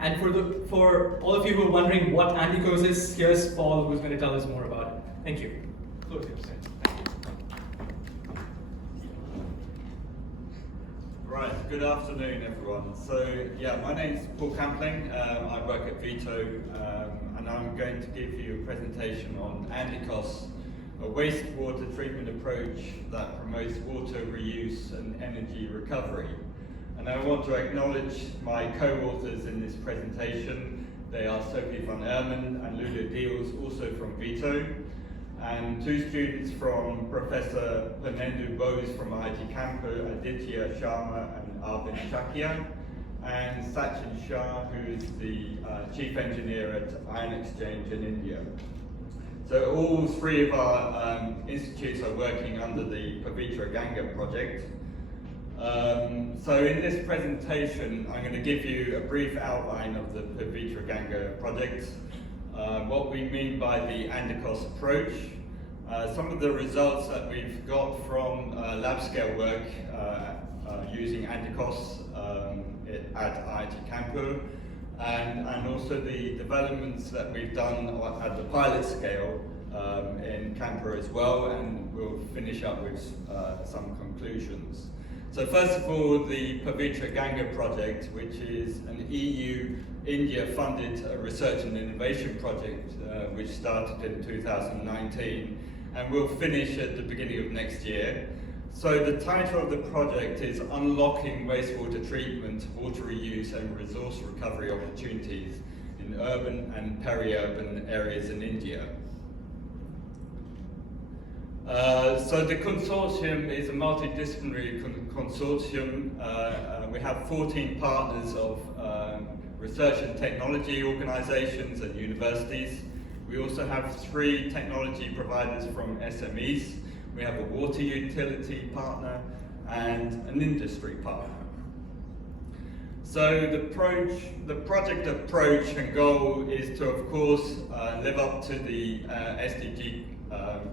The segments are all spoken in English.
And for all of you who are wondering what ANDICOS is, here's Paul, who's going to tell us more about it. Thank you. Close your side. Right, good afternoon everyone. So yeah, my name's Paul Campling, I work at VITO, and I'm going to give you a presentation on ANDICOS, a wastewater treatment approach that promotes water reuse and energy recovery. And I want to acknowledge my co-authors in this presentation. They are Sophie van Ermen and Lula Deals, also from VITO, and two students from Professor Fernando Bose from IIT Kanpur, Aditya Sharma and Arvind Chakia, and Sachin Shah, who is the Chief Engineer at Ion Exchange in India. So all three of our institutes are working under the Pavitra Ganga project. So in this presentation, I'm going to give you a brief outline of the Pavitra Ganga project, what we mean by the ANDICOS approach, some of the results that we've got from lab scale work using ANDICOS at IIT Kanpur, and also the developments that we've done at the pilot scale in Kanpur as well, and we'll finish up with some conclusions. So first of all, the Pavitra Ganga project, which is an EU-India funded research and innovation project which started in 2019 and will finish at the beginning of next year. So the title of the project is Unlocking Wastewater Treatment, Water Reuse and Resource Recovery Opportunities in Urban and Peri-urban Areas in India. So the consortium is a multidisciplinary consortium. We have 14 partners of research and technology organizations and universities. We also have 3 technology providers from SMEs. We have a water utility partner and an industry partner. So the project approach and goal is to, of course, live up to the SDG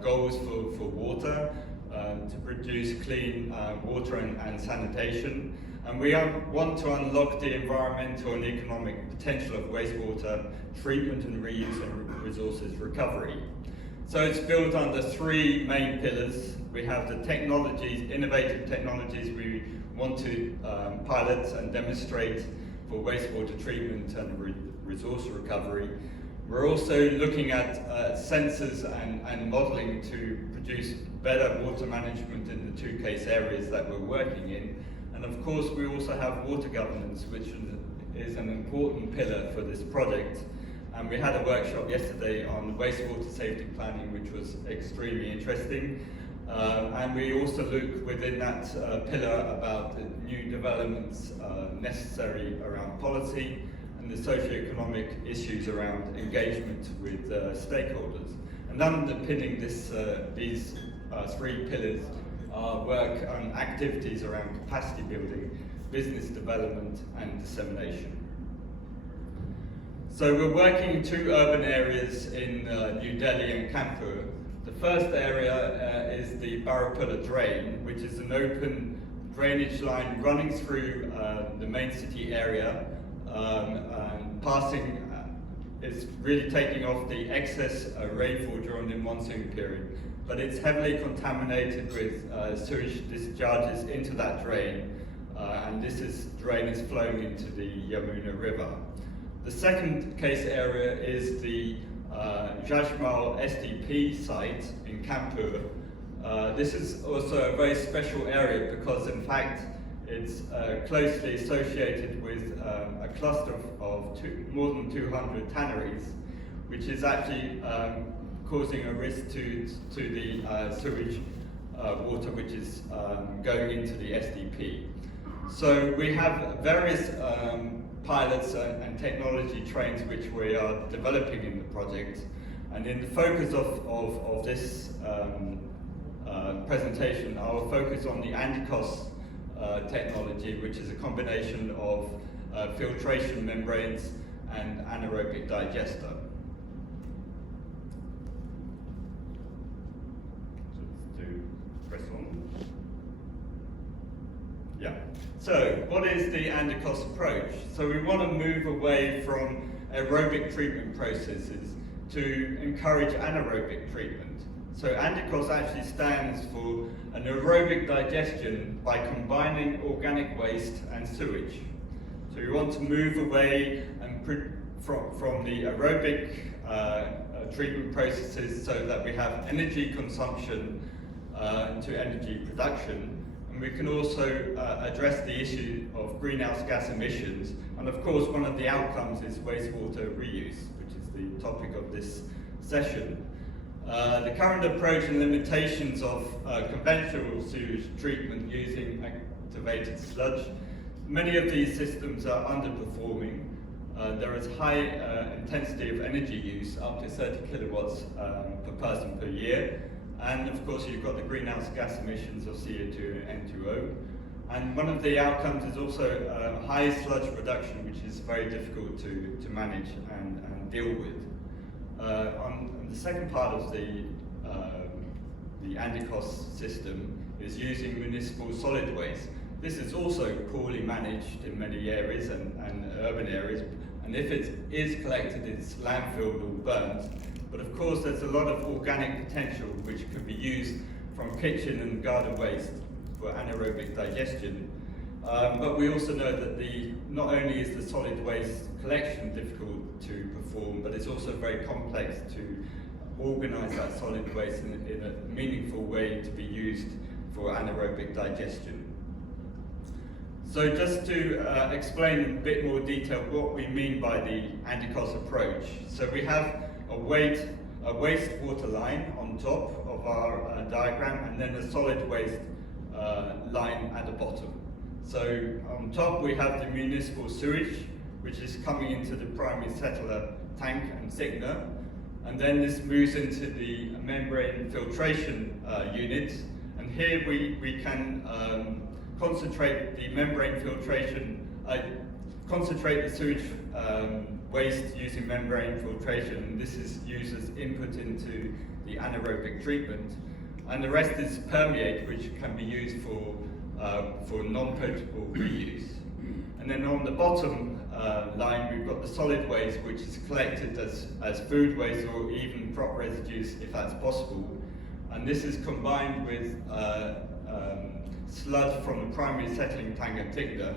goals for water, to produce clean water and sanitation. And we want to unlock the environmental and economic potential of wastewater treatment and reuse and resources recovery. So it's built under 3 main pillars. We have the technologies, innovative technologies we want to pilot and demonstrate for wastewater treatment and resource recovery. We're also looking at sensors and modeling to produce better water management in the 2 case areas that we're working in. And of course, we also have water governance, which is an important pillar for this project. And we had a workshop yesterday on wastewater safety planning, which was extremely interesting. And we also look within that pillar about the new developments necessary around policy and the socio-economic issues around engagement with stakeholders. And underpinning these 3 pillars are work on activities around capacity building, business development and dissemination. So we're working in 2 urban areas in New Delhi and Kanpur. The first area is the Barapula drain, which is an open drainage line running through the main city area, and passing, it's really taking off the excess rainfall during the monsoon period. But it's heavily contaminated with sewage discharges into that drain, and this drain is flowing into the Yamuna River. The second case area is the Jajmal SDP site in Kanpur. This is also a very special area because in fact it's closely associated with a cluster of more than 200 tanneries, which is actually causing a risk to the sewage water which is going into the SDP. So we have various pilots and technology trains which we are developing in the project, and in the focus of this presentation, I will focus on the ANDICOS technology, which is a combination of filtration membranes and anaerobic digester. So, what is the ANDICOS approach? So we want to move away from aerobic treatment processes to encourage anaerobic treatment. So ANDICOS actually stands for anaerobic digestion by combining organic waste and sewage. So we want to move away from the aerobic treatment processes so that we have energy consumption to energy production. And we can also address the issue of greenhouse gas emissions. And of course, one of the outcomes is wastewater reuse, which is the topic of this session. The current approach and limitations of conventional sewage treatment using activated sludge. Many of these systems are underperforming. There is high intensity of energy use, up to 30 kilowatts per person per year. And of course, you've got the greenhouse gas emissions of CO2 and N2O. And one of the outcomes is also high sludge production, which is very difficult to manage and deal with. On the second part of the ANDICOS system is using municipal solid waste. This is also poorly managed in many areas and urban areas. And if it is collected, it's landfilled or burnt. But of course, there's a lot of organic potential which could be used from kitchen and garden waste for anaerobic digestion. But we also know that not only is the solid waste collection difficult to perform, but it's also very complex to organise that solid waste in a meaningful way to be used for anaerobic digestion. So just to explain in a bit more detail what we mean by the ANDICOS approach. So we have a wastewater line on top of our diagram, and then a solid waste line at the bottom. So on top we have the municipal sewage, which is coming into the primary settler tank and thickener, and then this moves into the membrane filtration unit, and here we can concentrate the membrane filtration, concentrate the sewage waste using membrane filtration, and this is used as input into the anaerobic treatment. And the rest is permeate, which can be used for non-potable reuse. And then on the bottom line, we've got the solid waste, which is collected as food waste or even crop residues, if that's possible. And this is combined with sludge from the primary settling tank and thickener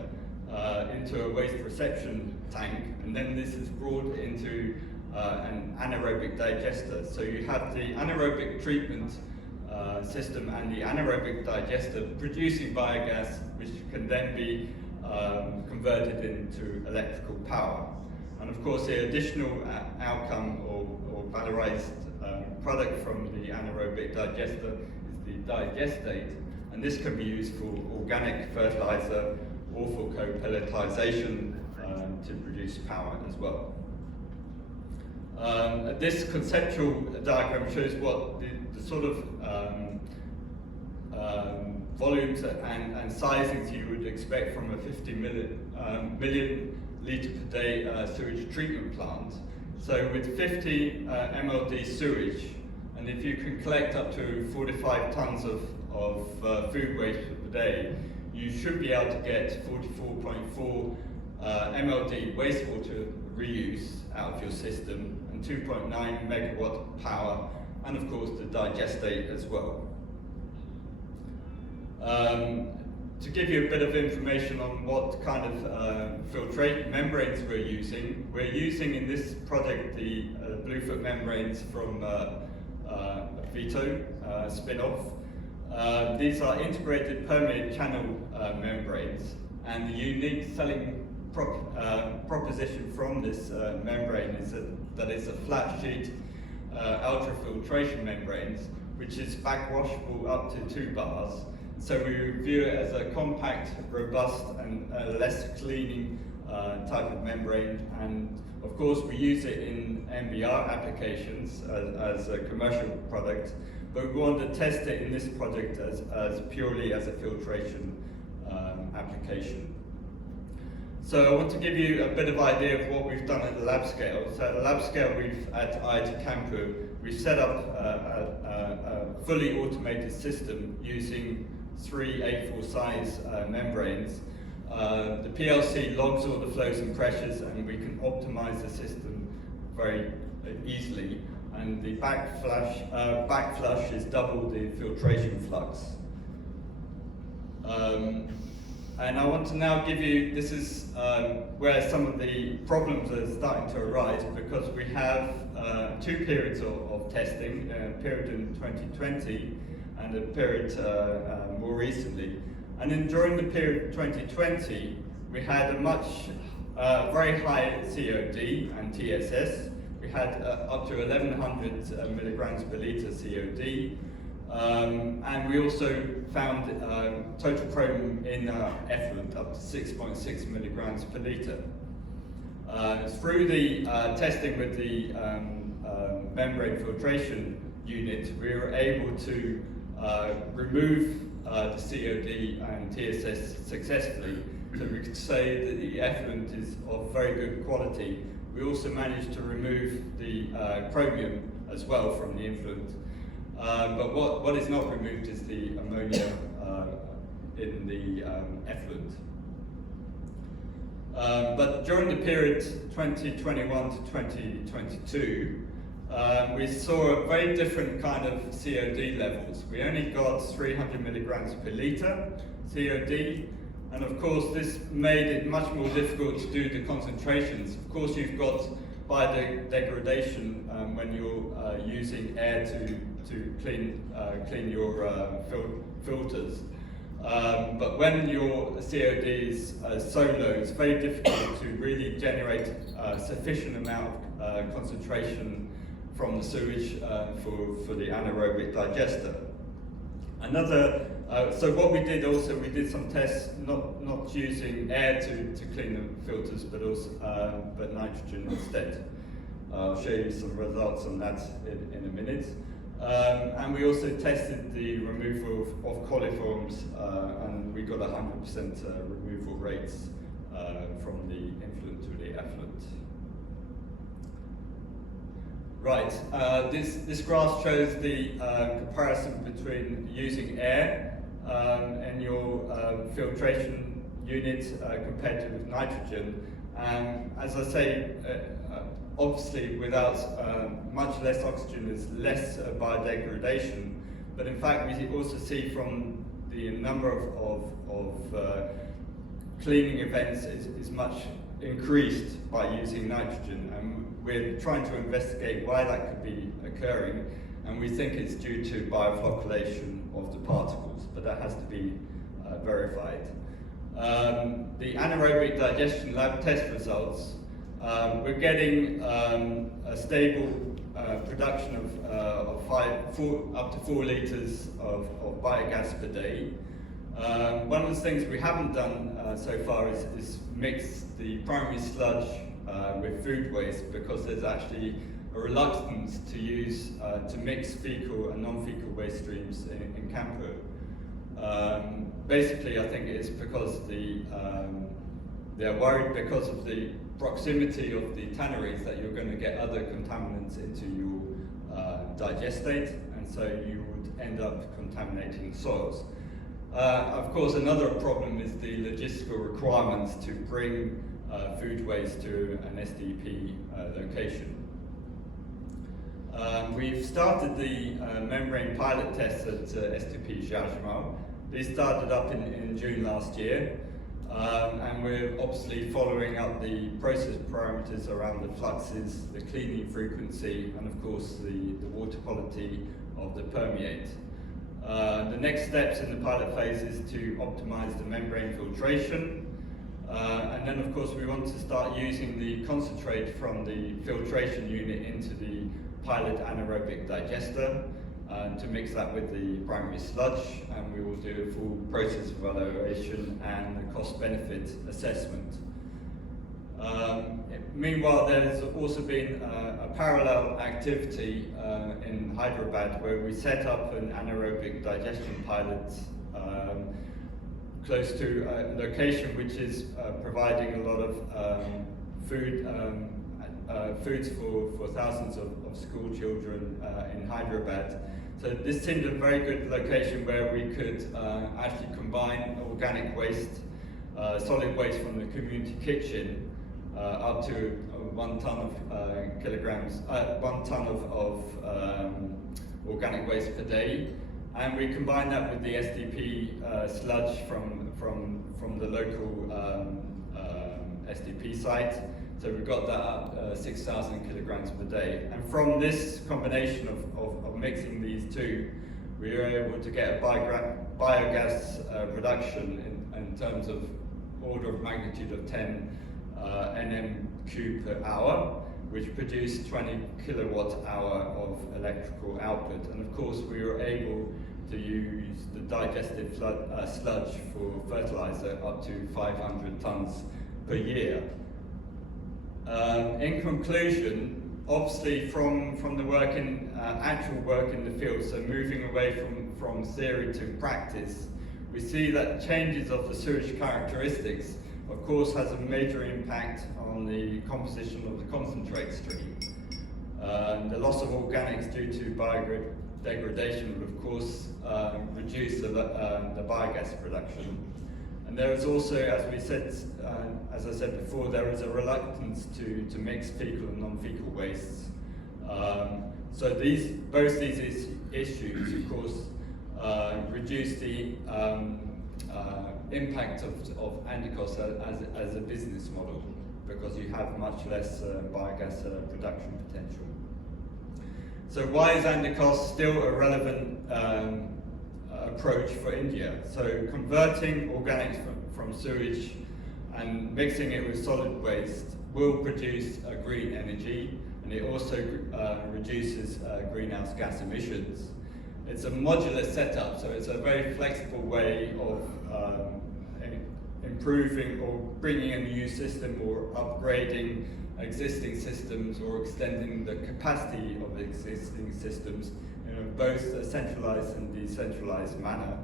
into a waste reception tank, and then this is brought into an anaerobic digester. So you have the anaerobic treatment system and the anaerobic digester producing biogas, which can then be converted into electrical power. And of course, the additional outcome or valorized product from the anaerobic digester is the digestate, and this can be used for organic fertilizer or for co-pelletization to produce power as well. This conceptual diagram shows what the sort of volumes and sizings you would expect from a 50 million litre per day sewage treatment plant. So with 50 MLD sewage, and if you can collect up to 45 tonnes of food waste per day, you should be able to get 44.4 MLD wastewater reuse out of your system, and 2.9 megawatt power, and of course the digestate as well. To give you a bit of information on what kind of filtrate membranes we're using in this project the Bluefoot membranes from VITO spin-off. These are integrated permeate channel membranes, and the unique selling proposition from this membrane is that it's a flat sheet ultrafiltration membranes, which is backwashable up to 2 bars. So we view it as a compact, robust, and less cleaning type of membrane. And of course, we use it in MBR applications as a commercial product, but we want to test it in this project as purely as a filtration application. So I want to give you a bit of idea of what we've done at the lab scale. So at the lab scale, at IIT Kanpur, we've set up a fully automated system using 3 A4 size membranes, the PLC logs all the flows and pressures, and we can optimize the system very easily. And the backflush is double the filtration flux. And I want to now give you, this is where some of the problems are starting to arise, because we have two periods of testing, a period in 2020 and a period more recently. And then during the period 2020, we had a very high COD and TSS. We had up to 1100 milligrams per litre COD. And we also found total chromium in effluent up to 6.6 milligrams per litre. Through the testing with the membrane filtration unit, we were able to remove the COD and TSS successfully, so we could say that the effluent is of very good quality. We also managed to remove the chromium as well from the influent. But what is not removed is the ammonia in the effluent. But during the period 2021 to 2022, we saw a very different kind of COD levels. We only got 300 milligrams per litre COD, and of course this made it much more difficult to do the concentrations. Of course you've got biodegradation when you're using air to clean your filters. But when your COD is so low, it's very difficult to really generate a sufficient amount of concentration from the sewage for the anaerobic digester. So what we did also, we did some tests not using air to clean the filters, but also but nitrogen instead. I'll show you some results on that in a minute. And we also tested the removal of coliforms, and we got 100% removal rates from the influent to the effluent. Right, this graph shows the comparison between using air and your filtration unit compared to with nitrogen. As I say, obviously without much less oxygen there's less biodegradation, but in fact we also see from the number of cleaning events is much increased by using nitrogen, and we're trying to investigate why that could be occurring, and we think it's due to bioflocculation of the particles, but that has to be verified. The anaerobic digestion lab test results, we're getting a stable production of up to 4 litres of biogas per day. One of the things we haven't done so far is mix the primary sludge with food waste, because there's actually a reluctance to use to mix fecal and non-fecal waste streams in Campo. Basically, I think it's because they're worried because of the proximity of the tanneries that you're going to get other contaminants into your digestate, and so you would end up contaminating soils. Of course, another problem is the logistical requirements to bring food waste to an SDP location. We've started the membrane pilot tests at SDP Jajmal. These started up in June last year, and we're obviously following up the process parameters around the fluxes, the cleaning frequency, and of course the water quality of the permeate. The next steps in the pilot phase is to optimize the membrane filtration, and then of course we want to start using the concentrate from the filtration unit into the pilot anaerobic digester to mix that with the primary sludge, and we will do a full process evaluation and a cost-benefit assessment. Meanwhile, there's also been a parallel activity in Hyderabad where we set up an anaerobic digestion pilot close to a location which is providing a lot of foods for thousands of school children in Hyderabad. So this seemed a very good location where we could actually combine organic waste solid waste from the community kitchen up to 1 ton of kilograms, 1 ton of organic waste per day, and we combine that with the SDP sludge from the local SDP site. So we've got that up 6,000 kilograms per day, and from this combination of mixing these two, we are able to get a biogas production in terms of order of magnitude of 10 nm³ per hour, which produced 20 kilowatt hour of electrical output. And of course, we were able to use the digested sludge for fertilizer up to 500 tons per year. In conclusion, obviously from the work in actual work in the field, so moving away from theory to practice, we see that changes of the sewage characteristics, of course, has a major impact on the composition of the concentrate stream. The loss of organics due to biodegradation will, of course, reduce the biogas production. And there is also, as I said before, there is a reluctance to mix fecal and non-fecal wastes. So both these issues, of course, reduce the impact of ANDICOS as a business model, because you have much less biogas production potential. So why is ANDICOS still a relevant approach for India? So converting organics from sewage and mixing it with solid waste will produce green energy, and it also reduces greenhouse gas emissions. It's a modular setup, so it's a very flexible way of improving or bringing a new system or upgrading existing systems or extending the capacity of existing systems in both a centralized and decentralized manner.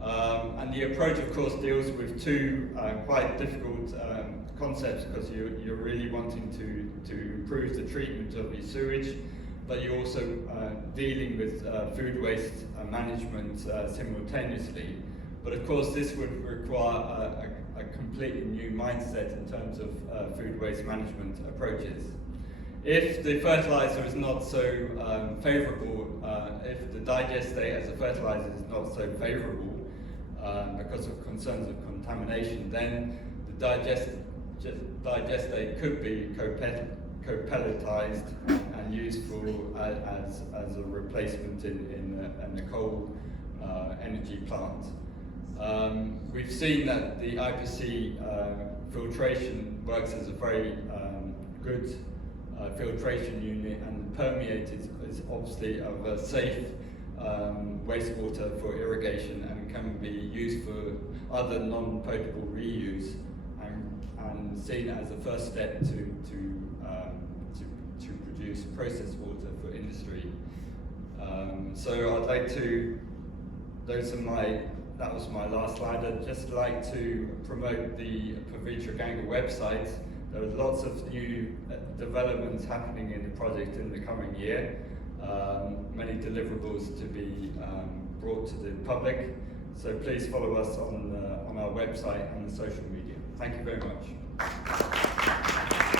And the approach, of course, deals with two quite difficult concepts, because you're really wanting to improve the treatment of your sewage, but you're also dealing with food waste management simultaneously. But of course, this would require a completely new mindset in terms of food waste management approaches. If the fertilizer is not so favourable, if the digestate as a fertilizer is not so favourable because of concerns of contamination, then the digestate could be co-pelletized and used as a replacement in the coal energy plant. We've seen that the IPC filtration works as a very good filtration unit, and permeated is obviously of a safe wastewater for irrigation and can be used for other non-potable reuse, and seen as a first step to produce processed water for industry. So I'd like to, that was my last slide. I'd just like to promote the Pavitra Ganga website. There are lots of new developments happening in the project in the coming year. Many deliverables to be brought to the public. So please follow us on our website and the social media. Thank you very much.